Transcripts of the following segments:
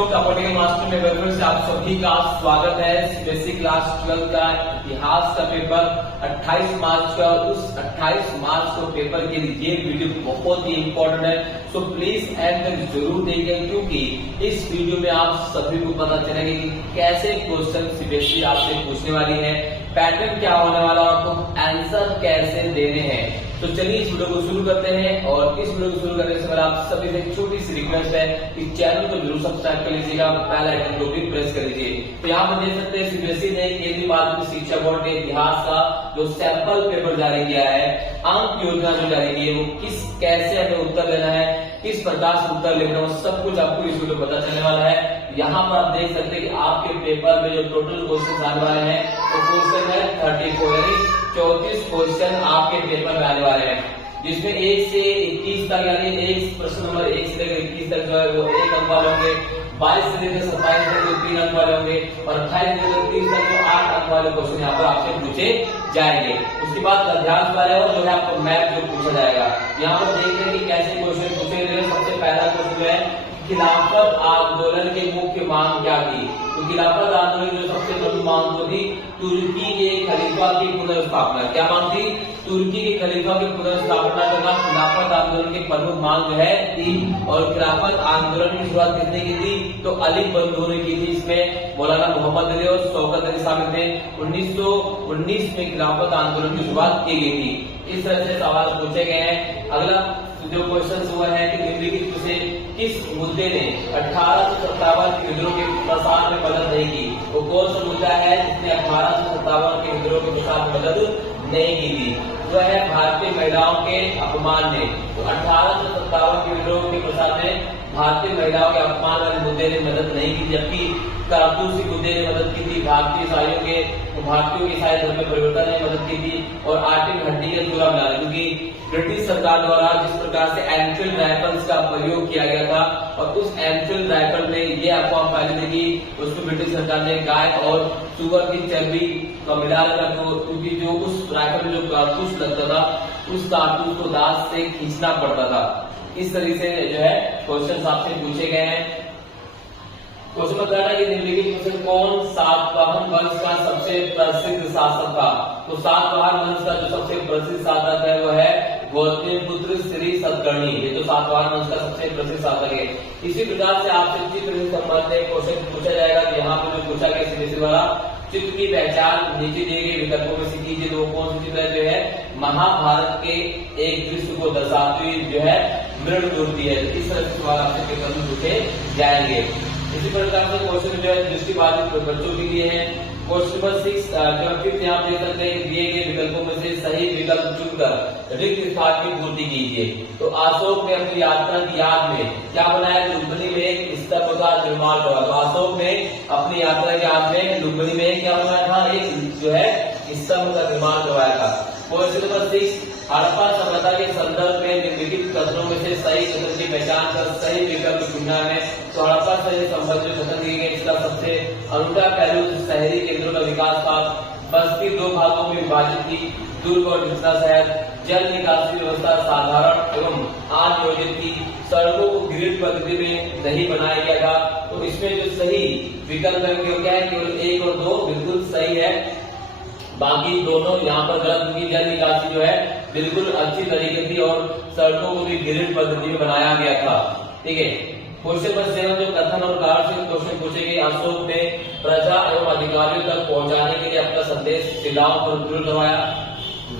लोग political master में welcome से आप सभी का स्वागत है। बेसिक क्लास 12 का इतिहास का पेपर 28 मार्च का, उस 28 मार्च को पेपर के लिए ये वीडियो बहुत ही इंपॉर्टेंट है। सो प्लीज एंड तक जरूर देखें, क्योंकि इस वीडियो में आप सभी को पता चलेगा कि कैसे क्वेश्चन सीबीएसई आपसे पूछने वाली है, पैटर्न क्या होने वाला और आपको आंसर कैसे देने हैं। तो चलिए इस वीडियो को शुरू करते हैं। और इस वीडियो को शुरू करने से पहले आप सभी से एक छोटी सी रिक्वेस्ट है कि चैनल को जरूर सब्सक्राइब कर लीजिएगा, बेल आइकन को भी प्रेस कर लीजिए। तो यहाँ पर देख सकते हैं सीबीएसई ने केंद्रीय माध्यमिक शिक्षा बोर्ड के इतिहास का जो सैंपल पेपर जारी किया है, अंक योजना जो जारी की है, वो कैसे हमें उत्तर देना है, किस प्रकार से उत्तर लेना है, सब कुछ आपको इस वीडियो में पता चलने वाला है। यहाँ पर आप देख सकते हैं कि आपके पेपर में जो टोटल क्वेश्चन आने वाले हैं तो क्वेश्चन है 34 यानी 34 क्वेश्चन आपके पेपर में आने वाले हैं, जिसमें 1 से 21 तक यानी एक प्रश्न नंबर 1 से लेकर 21 तक जो है वो 1 अंक वाले होंगे, 22 से लेकर 27 तक जो 3 अंक वाले होंगे और 28 से लेकर 30 तक जो 8 अंक वाले क्वेश्चन यहाँ पर आपसे पूछे जाएंगे। उसके बाद अध्यास वाले और जो है आपको मैथ जो पूछा जाएगा। यहाँ पर देखते हैं कि कैसे क्वेश्चन पूछे गए। सबसे पहला क्वेश्चन है खिलाफत आंदोलन की मुख्य मांग क्या थी। तो खिलाफत आंदोलन की जो सबसे बड़ी मांग तो थी तुर्की के खलीफा की पुनर्स्थापना। क्या मांग थी? तुर्की के खलीफा की पुनर्स्थापना करना खिलाफत आंदोलन की प्रमुख मांग जो है थी। और खिलाफत आंदोलन की शुरुआत किसने की थी? तो अली बंधुओं ने की थी। इसमें मौलाना मोहम्मद अली और शौकत अली शामिल थे। 1919 में खिलाफत आंदोलन की शुरुआत की गई थी। इस तरह से सवाल पूछे गए हैं। अगला जो क्वेश्चन हुआ है कि निम्नलिखित में से किस मुद्दे ने 1857 के विद्रोह के प्रसार में मदद नहीं की। वो कौन सा मुद्दा है जिसने 1857 के विद्रोह के प्रसार में मदद नहीं की थी? वह है भारतीय महिलाओं के अपमान ने। तो 1857 के विद्रोह के प्रसार में भारतीय महिलाओं के अपमान वाले मुद्दे ने मदद नहीं की, जबकि कारतूसी मुद्दे ने मदद की थी। भारतीयों के ईसाई धर्म में परिवर्तन ने मदद की थी। और आर्टिक हड्डी का चूल्हा बनाना, क्योंकि ब्रिटिश सरकार द्वारा जिस प्रकार से एनफील्ड राइफल्स का प्रयोग किया गया था और उस एनफील्ड राइफल में ये अफवाह फैली थी कि उसको ब्रिटिश सरकार ने गाय और सुअर की चर्बी का मिला रखा, क्योंकि जो उस राइफल में जो कारतूस लगता था उस कारतूस को दांत से खींचना पड़ता था। इस तरीके से जो है क्वेश्चन आपसे पूछे गए हैं। क्वेश्चन बताना कि निम्नलिखित में से कौन सातवाहन वंश का सबसे प्रसिद्ध शासक था। तो सातवाहन वंश का जो सबसे प्रसिद्ध शासक है वो है गौतमीपुत्र श्री सतकर्णी। ये तो सातवाहन वंश का सबसे प्रसिद्ध शासक है। इसी प्रकार से आपसे चित्र से संबंधित क्वेश्चन पूछा जाएगा। यहाँ पे जो पूछा गया सीबीएसई वाला, चित्र की पहचान नीचे दिए गए विकल्पों में से कीजिए। तो कौन सी चित्र जो है महाभारत के एक दृश्य को दर्शाती हुई जो है मृण मूर्ति है। इस तरह से सवाल आपसे पेपर में पूछे जाएंगे। इसी प्रकार से क्वेश्चन जो है दृष्टिबाधित बच्चों के लिए है। क्वेश्चन नंबर 6 जो फिर यहाँ देख सकते हैं दिए गए विकल्पों में से सही विकल्प चुनकर रिक्त स्थान की पूर्ति कीजिए। तो अशोक ने अपनी यात्रा की याद में क्या बनाया? लुम्बिनी में एक स्तंभ का निर्माण करा। तो अशोक ने अपनी यात्रा की याद में लुम्बिनी में क्या बनाया था? एक जो है स्तंभ का निर्माण करवाया था। क्वेश्चन नंबर 6 हड़प्पा सभ्यता के संदर्भ में निम्नलिखित कथनों में से सही कथन की पहचान कर सही विकल्प चुनना है। तो हड़प्पा से संबंधित कथन दिए गए, इसका सबसे अनूठा पहलू शहरी केंद्रों का विकास था। बस्ती 2 भागों में विभाजित थी, दुर्ग और निचला शहर। जल निकासी व्यवस्था साधारण एवं अनियोजित थी। सड़कों को ग्रिड पद्धति में नहीं बनाया गया था। तो इसमें जो सही विकल्प है क्या है? केवल 1 और 2 बिल्कुल सही है, बाकी दोनों यहाँ पर गलत, क्योंकि जल निकासी जो है बिल्कुल अच्छी तरीके थी और सड़कों को भी ग्रिड पद्धति में बनाया गया था। ठीक है। क्वेश्चन नंबर 7 जो कथन और कारण से क्वेश्चन पूछे गए, अशोक ने प्रजा एवं अधिकारियों तक पहुंचाने के लिए अपना संदेश शिलाओं पर मुद्रित करवाया।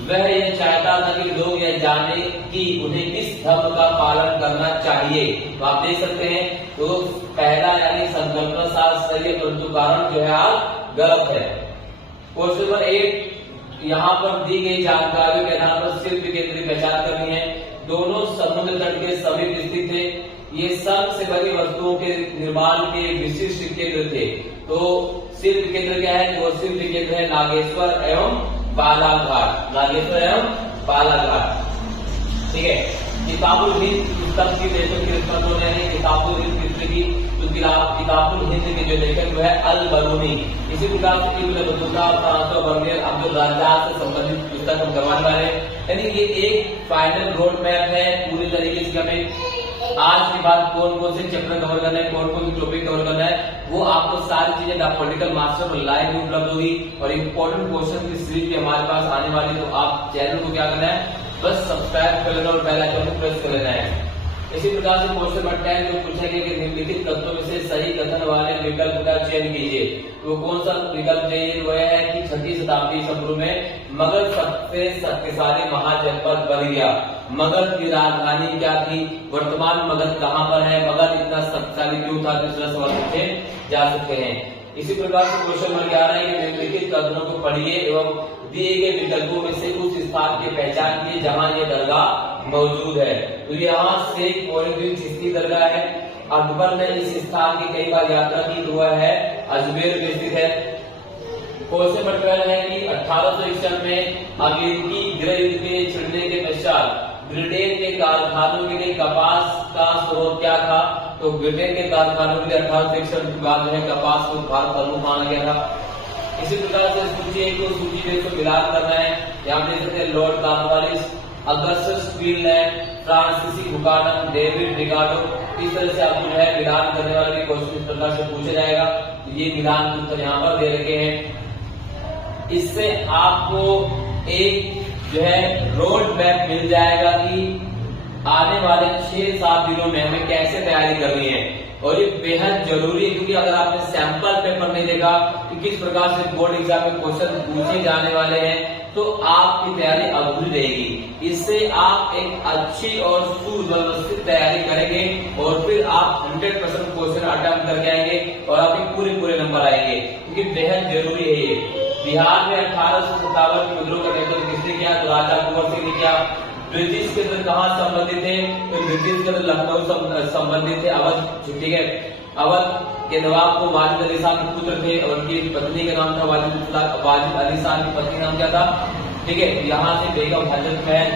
वह यह चाहता था कि लोग यह जाने कि उन्हें किस धर्म का पालन करना चाहिए। तो आप देख सकते हैं तो पहला यानी संकल्पना साथ सही है, परंतु कारण जो है आप गलत है। क्वेश्चन नंबर 8 यहाँ पर दी गई जानकारी के आधार पर शिल्प केंद्र की पहचान करनी है। दोनों समुद्र तट के समीप स्थित थे। ये सन से बनी वस्तुओं के निर्माण के विशिष्ट केंद्र थे। तो शिल्प केंद्र क्या है? वो शिल्प केंद्र है नागेश्वर एवं बालाघाट। नागेश्वर एवं बालाघाट। ठीक है। किताबुल हिंद पुस्तक की लेखक की रचना कौन है? किताबुल हिंद की किताबुल हिंद के जो लेखक है अल बरूनी। इसी प्रकार से Ibn Battuta, Francois Bernier, Abdul Razzaq से संबंधित पुस्तक हम करवाने वाले हैं। यानी ये एक फाइनल रोड मैप है पूरी तरीके से हमें आज के बाद कौन कौन से चैप्टर कवर करना है, कौन कौन सी टॉपिक कवर करना पर सारी चीजें पॉलिटिकल मास्टर पर लाइव भी उपलब्ध होगी और इम्पोर्टेंट क्वेश्चन की सीरीज भी हमारे पास आने वाली है। तो आप चैनल को क्या करना है, बस सब्सक्राइब कर लेना और बेल आइकन को प्रेस कर लेना है। इसी प्रकार से क्वेश्चन नंबर 10 जो पूछेंगे कि निम्नलिखित तत्वों में से सही कथन वाले विकल्प का चयन कीजिए। तो कौन सा विकल्प चाहिए, वह है कि 6वीं शताब्दी ईसा पूर्व में मगध सबसे शक्तिशाली महाजनपद बन गया। मगध की राजधानी क्या थी, वर्तमान मगध कहाँ पर है, मगध इतना शक्तिशाली क्यों था, दूसरा सवाल पूछे जा सकते हैं। इसी प्रकार से क्वेश्चन नंबर 11 है कि निम्नलिखित कथनों को पढ़िए एवं दिए गए विकल्पों में से उस स्थान की पहचान कीजिए जहां यह दरगाह मौजूद है। तो यहाँ से मोइनुद्दीन चिश्ती दरगाह है। अकबर ने इस स्थान की कई बार यात्रा की, तो वह है अजमेर में स्थित है। क्वेश्चन नंबर 12 है कि 1861 में अमेरिकी गृह युद्ध के छिड़ने के पश्चात ब्रिटेन के कारखानों के लिए कपास का स्रोत क्या था। तो ब्रिटेन के कारखानों के लिए 1861 के बाद जो है कपास को भारत प्रमुख माना गया था। इसी प्रकार से सूची एक को सूची में इसको मिलान करना है। यहाँ देख सकते हैं लॉर्ड कॉर्नवालिस, अगस्टस क्वीनलैंड, फ्रांसीसी बुकानन, डेविड रिकार्डो। इस तरह से आपको जो है मिलान करने वाले क्वेश्चन इस प्रकार से पूछा जाएगा। तो ये मिलान के उत्तर यहाँ पर दे रखे हैं। इससे आपको एक जो है रोड मैप मिल जाएगा कि आने वाले 6-7 दिनों में हमें कैसे तैयारी करनी है। और ये बेहद जरूरी है क्योंकि अगर आपने सैंपल पेपर नहीं देखा कि किस प्रकार से बोर्ड एग्जाम में क्वेश्चन पूछे जाने वाले हैं तो आपकी तैयारी अधूरी रहेगी। इससे आप एक अच्छी और सुव्यवस्थित तैयारी करेंगे और फिर आप 100% क्वेश्चन अटेम्प्ट करके आएंगे और आपके पूरे नंबर आएंगे क्योंकि बेहद जरूरी है ये। बिहार में 1857 में विद्रोह का नेतृत्व किसने किया, तो राजा कुंवर सिंह ने किया। ब्रिटिश के अंदर कहाँ संबंधित थे, तो ब्रिटिश के अंदर लखनऊ संबंधित थे, अवध, ठीक है। अवध के नवाब को वाजिद अली शाह के पुत्र थे और उनकी पत्नी का नाम था वाजिद अली शाह की पत्नी नाम क्या था, ठीक है। यहाँ से बेगम हजरत महल,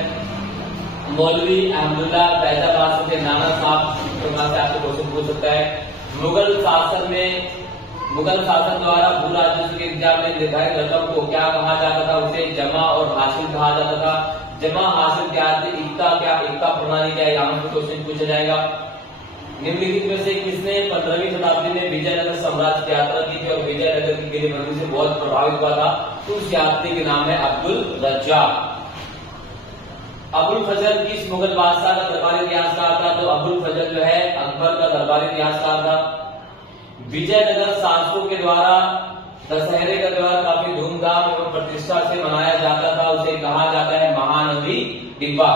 मौलवी अहमदुल्ला फैजाबाद से नाना साहब से आपको क्वेश्चन पूछ सकता है। मुगल शासन द्वारा भू राजस्व के इंतजाम में निर्धारित रकम को क्या कहा जाता था, उसे जमा और हासिल कहा जाता था। जमा हासिल क्या थी, एकता प्रणाली क्या, यहाँ से क्वेश्चन पूछा जाएगा। निम्नलिखित में से किसने 15वीं शताब्दी में विजयनगर साम्राज्य की यात्रा की थी और विजयनगर की किलेबंदी से बहुत प्रभावित हुआ था, तो उस यात्री के नाम है अब्दुल रज्जाक। अबुल फजल किस मुगल बादशाह का दरबारी इतिहासकार था, तो अबुल फजल जो है अकबर का दरबारी इतिहासकार था। विजयनगर शासकों के द्वारा दशहरे का त्योहार काफी धूमधाम एवं प्रतिष्ठा से मनाया जाता था, उसे कहा जाता है महानदी डिब्बा।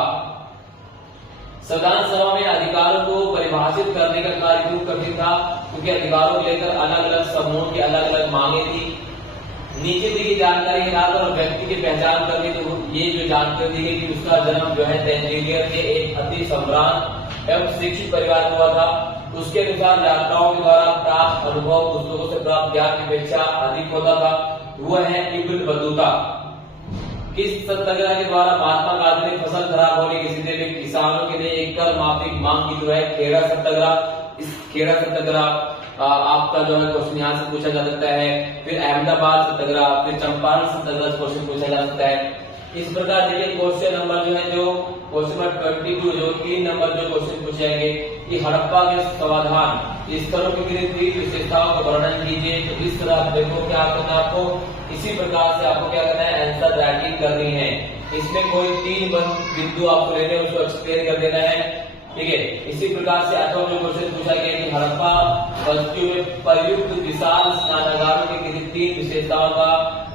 संविधान सभा में अधिकारों को परिभाषित करने का कार्य क्यों कठिन था, क्योंकि अधिकारों को लेकर अलग अलग समूहों की अलग अलग मांगे थी। नीचे दी गई जानकारी के आधार पर व्यक्ति की पहचान करनी, तो ये जो जानकारी दी गई कि उसका जन्म जो है तंजीनियर के एक अति सम्राट एवं शिक्षित परिवार में हुआ था। उसके अनुसार यात्राओं के द्वारा प्राप्त अनुभव पुस्तकों से प्राप्त ज्ञान की अपेक्षा अधिक होता था, वह है इब्न बतूता। किस सत्याग्रह के द्वारा महात्मा गांधी ने फसल खराब होने की स्थिति में किसानों के लिए एक कर माफी मांग की, तो है खेड़ा सत्याग्रह। इस खेड़ा सत्याग्रह आपका जो है क्वेश्चन यहाँ से पूछा जा सकता है। फिर अहमदाबाद सत्याग्रह, फिर चंपारण सत्याग्रह क्वेश्चन पूछा जा सकता है। इस प्रकार देखिए क्वेश्चन नंबर जो है, जो क्वेश्चन नंबर 22 जो 3 नंबर जो क्वेश्चन पूछे जाएंगे कि हड़प्पा के समाधान स्थलों की 3 विशेषताओं का वर्णन कीजिए। तो इस तरह आप देखो क्या करना है आपको, इसी प्रकार से आपको क्या करना है, आंसर राइटिंग करनी है। इसमें कोई 3 बिंदु आपको लेने हैं, उसको एक्सप्लेन कर देना है, ठीक है। इसी प्रकार से अथवा जो क्वेश्चन पूछा गया कि हड़प्पा बस्तियों में प्रयुक्त विशाल स्नानागारों की किसी 3 विशेषताओं का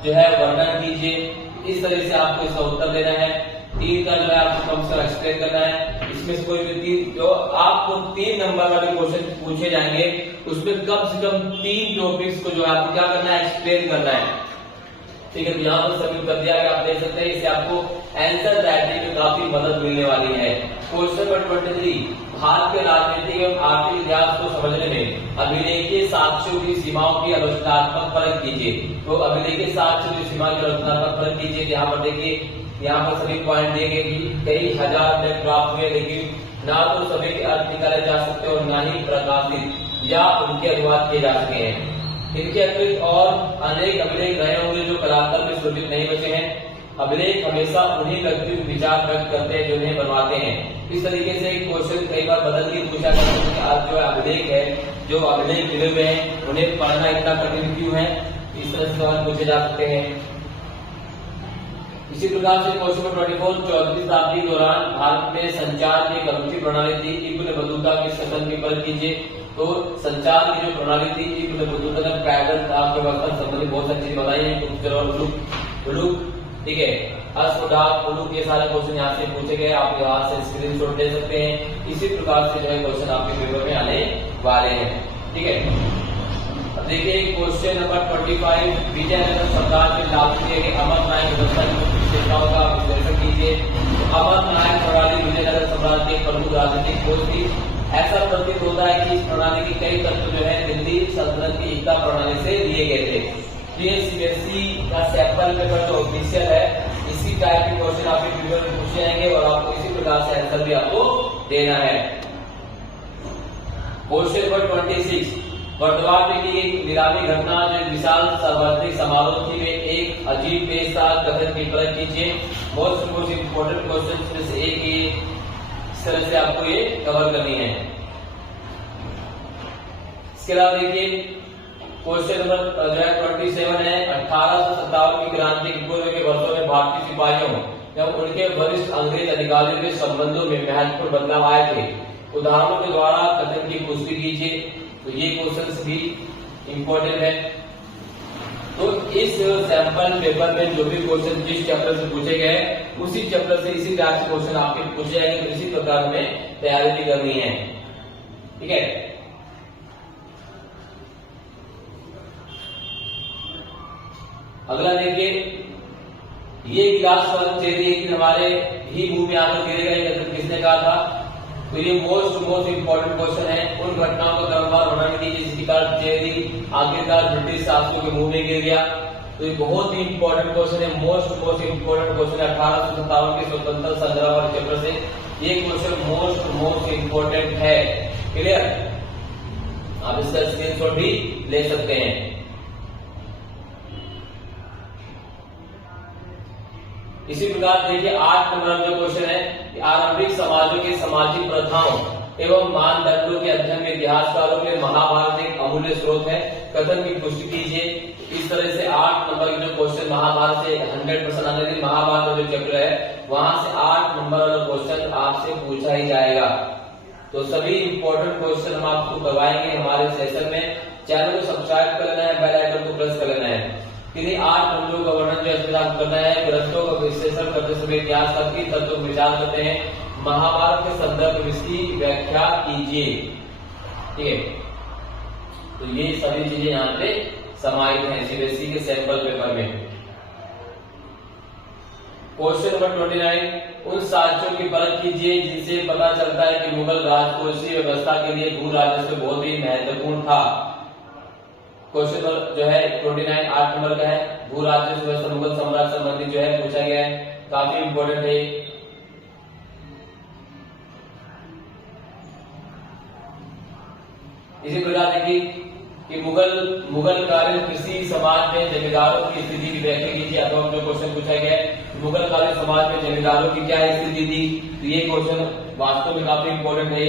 जो है वर्णन कीजिए। इस तरह से आपको इसका उत्तर देना है। 3 का जो है आपको कम से कम एक्सप्लेन करना है। इसमें से कोई भी 3 जो आपको 3 नंबर वाले क्वेश्चन पूछे जाएंगे उसमें कम से कम 3 टॉपिक्स को जो है आपको क्या करना है, एक्सप्लेन करना है, ठीक है। तो यहाँ पर सबमिट कर दिया, आप देख सकते हैं। इससे आपको आंसर राइटिंग में काफी मदद मिलने वाली है। क्वेश्चन नंबर 23, भारत के राजनीतिक एवं आर्थिक इतिहास को समझने में अभिलेखीय साक्ष्यों की सीमाओं की आलोचनात्मक परख कीजिए। तो अभिलेखीय साक्ष्यों की सीमा की आलोचनात्मक परख कीजिए। यहाँ पर देखिए, यहाँ पर सभी पॉइंट दिए गए कि कई हजार में प्राप्त हुए, लेकिन ना तो सभी के अर्थ निकाले जा सकते और ना ही प्रकाशित या उनके अनुवाद किए जा सके हैं। इनके अतिरिक्त और अनेक अभिलेख रहे होंगे जो कलात्मक में सुरक्षित नहीं बचे हैं। अभिलेख हमेशा उन्हीं व्यक्तियों के विचार व्यक्त करते हैं जो उन्हें बनवाते हैं। इस तरीके से क्वेश्चन कई बार बदल के पूछा जाता है कि आज जो अभिलेख है, जो अभिलेख मिले हुए हैं, उन्हें पढ़ना इतना कठिन क्यों है, इस तरह से सवाल पूछे जा सकते हैं। इसी प्रकार से क्वेश्चन नंबर 24, 14वीं शताब्दी के दौरान भारत में संचार की एक अनूठी प्रणाली थी, इब्न बतूता के कथन की परख कीजिए। तो संचार की जो प्रणाली थी, इब्न बतूता का पैटर्न आपके व्यवस्था संबंधी बहुत सारी चीजें बताई है। ठीक है, अस्वडाक उलूक, ये सारे क्वेश्चन यहाँ से पूछे गए, आप यहाँ से स्क्रीनशॉट ले सकते हैं। इसी प्रकार से जो है क्वेश्चन आपके पेपर में आने वाले हैं। ठीक है, अब देखिए क्वेश्चन नंबर 25, विजयनगर साम्राज्य में लागू किए गए अमरनायक व्यवस्था की विशेषताओं का विश्लेषण कीजिए। तो अमरनायक प्रणाली विजयनगर साम्राज्य की प्रमुख राजनीतिक खोज थी। ऐसा प्रतीत होता है कि इस प्रणाली के कई तत्व जो है दिल्ली सल्तनत की एकता प्रणाली से लिए गए थे। ये सीबीएसई का सैंपल पेपर जो ऑफिशियल है, इसी टाइप के क्वेश्चन आपके पेपर में पूछे जाएंगे और आपको इसी प्रकार से आंसर भी आपको देना है। क्वेश्चन नंबर 26, वर्तमान में की एक नीलामी घटना जो विशाल सार्वजनिक समारोह थी में एक अजीब पेशदार कथन की परख कीजिए। मोस्ट इम्पोर्टेंट क्वेश्चन में से एक ये इस तरह से आपको ये कवर करनी है। इसके अलावा देखिए क्वेश्चन नंबर जो है 27 है, 1857 की क्रांति के पूर्व के वर्षों में भारतीय सिपाहियों जब उनके वरिष्ठ अंग्रेज अधिकारियों के संबंधों में महत्वपूर्ण बदलाव आए थे, उदाहरणों के द्वारा कथन की पुष्टि कीजिए। तो ये क्वेश्चन भी इम्पोर्टेंट है। तो इस सैंपल पेपर में जो भी क्वेश्चन जिस चैप्टर से पूछे गए, उसी चैप्टर से इसी टाइप से क्वेश्चन आपके पूछे जाएंगे, तो इसी प्रकार में तैयारी भी करनी है। ठीक है, अगला देखिए, ये गिलास फल चेरी एक दिन हमारे ही मुंह में आकर गिरेगा, ये किसने कहा था? तो ये मोस्ट इम्पोर्टेंट क्वेश्चन है। उन घटनाओं का क्रमवार वर्णन कीजिए जिसके कारण चेरी आखिरकार ब्रिटिश शासकों के मुंह में गिर गया। तो ये बहुत ही इंपॉर्टेंट क्वेश्चन है, मोस्ट इम्पोर्टेंट क्वेश्चन है 1857 के स्वतंत्रता संग्राम वाले चैप्टर से। ये क्वेश्चन मोस्ट इम्पोर्टेंट है। क्लियर, आप इसका स्क्रीनशॉट भी ले सकते हैं। इसी प्रकार देखिए 8 नंबर जो क्वेश्चन है, आरंभिक समाजों की सामाजिक प्रथाओं एवं मानदंडों के अध्ययन में इतिहासकारों के लिए महाभारत एक अमूल्य स्रोत है, कथन की पुष्टि कीजिए। इस तरह से 8 नंबर के जो क्वेश्चन महाभारत से 100% आने वाले महाभारत जो चैप्टर है, वहां से 8 नंबर वाला क्वेश्चन आपसे पूछा ही जाएगा। तो सभी इंपॉर्टेंट क्वेश्चन हम आपको करवाएंगे हमारे सेशन में। चैनल को सब्सक्राइब कर लेना है, बेल आइकन को प्रेस कर लेना है। किन्हीं 8 नंबरों का वर्णन जो है करना है। ग्रंथों का विश्लेषण करते समय इतिहास की तत्व विचार करते हैं। महाभारत के संदर्भ में इसकी व्याख्या कीजिए। ठीक है, तो ये सभी चीजें यहाँ पे समाहित हैं सीबीएसई के सैंपल पेपर में। क्वेश्चन नंबर 29, उन साक्ष्यों की परख कीजिए जिनसे पता चलता है कि मुगल राजकोषीय व्यवस्था के लिए भू राजस्व बहुत ही महत्वपूर्ण था। क्वेश्चन जो है 29 8 नंबर का है, भू राजस्व व्यवस्था मुगल साम्राज्य संबंधी जो है पूछा गया है, काफी इंपॉर्टेंट है। इसी प्रकार देखिए कि मुगल कालीन कृषि समाज में जमींदारों की स्थिति की व्याख्या कीजिए। अथवा जो क्वेश्चन पूछा गया है, मुगल कालीन समाज में जमींदारों की क्या स्थिति थी, तो ये क्वेश्चन वास्तव में काफी इंपॉर्टेंट है।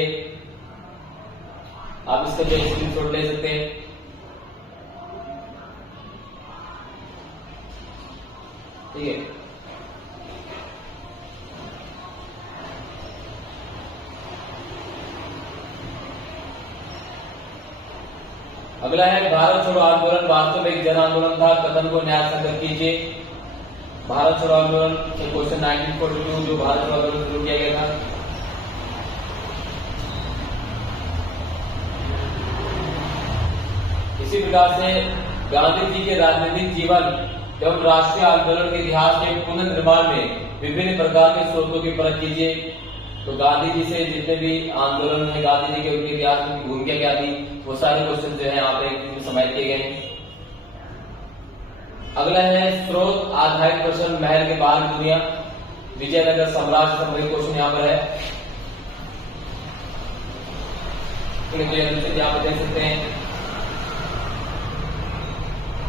आप इसका जो स्क्रीनशॉट ले सकते हैं। ठीक है, अगला है भारत छोड़ो आंदोलन वास्तव में एक जन आंदोलन था, कथन को न्याय संगत कीजिए। भारत छोड़ो आंदोलन के क्वेश्चन 1942 जो भारत छोड़ो आंदोलन शुरू किया गया था। इसी प्रकार से गांधी जी के राजनीतिक जीवन एवं राष्ट्रीय आंदोलन के इतिहास के पुनर्निर्माण में विभिन्न प्रकार के स्रोतों की परख कीजिए। तो गांधी जी से जितने भी आंदोलन है, गांधी जी के उनके इतिहास में भूमिका क्या थी, वो सारे क्वेश्चन जो है यहाँ पे समाहित किए गए हैं। अगला है स्रोत आधारित प्रश्न, महल के बाहर की दुनिया, विजयनगर साम्राज्य संबंधी क्वेश्चन यहाँ पर है। यहाँ पर देख सकते हैं,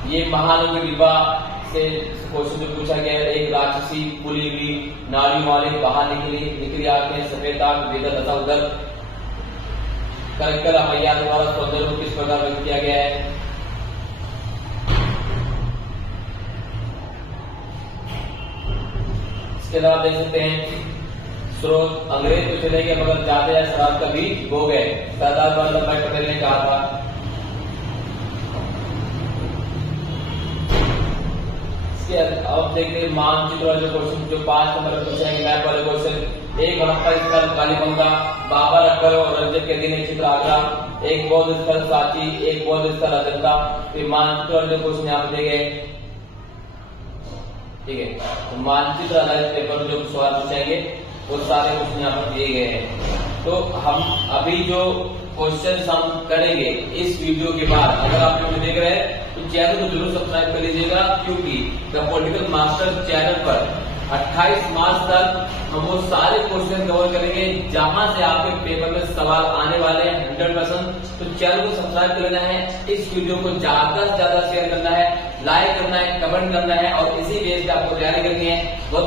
ये महानवी डिब्बा से क्वेश्चन जो पूछा गया है, एक राक्षसी फूली हुई नाड़ियों वाले बाहर निकली आंखें, सफेद आंख, वेदा तथा उधर कर मैया द्वारा सौंदर्य को किस प्रकार व्यक्त किया गया है। इसके अलावा देख सकते हैं स्रोत अंग्रेज तो चले गए मगर जाते हैं शराब कभी हो गए, सरदार वल्लभ भाई पटेल ने कहा था। अब देखिए मानचित्र वाले क्वेश्चन जो 5 नंबर पूछे हैं, मैप वाले क्वेश्चन। एक हड़प्पा स्थल कालीबंगा, बाबर, अकबर और रंजक के दिन चित्र आगरा, एक बौद्ध स्थल सांची, एक बौद्ध स्थल अजंता। तो मानचित्र वाले क्वेश्चन यहाँ पे दिए गए, ठीक है। तो मानचित्र आधारित पेपर में जो सवाल पूछेंगे वो सारे क्वेश्चन यहाँ पर दिए गए हैं। तो हम अभी जो क्वेश्चन हम करेंगे इस वीडियो के बाद, अगर आप वीडियो देख रहे हैं तो चैनल को जरूर सब्सक्राइब कर लीजिएगा, क्योंकि द पॉलिटिकल मास्टर चैनल पर 28 मार्च तक हम वो सारे क्वेश्चन कवर करेंगे जहां से आपके पेपर में सवाल आने वाले हैं 100%। तो चैनल को सब्सक्राइब कर लेना है, इस वीडियो को ज्यादा से ज्यादा शेयर करना है, लाइक करना है, कमेंट करना है और इसी बेस पे आपको तैयारी करनी है।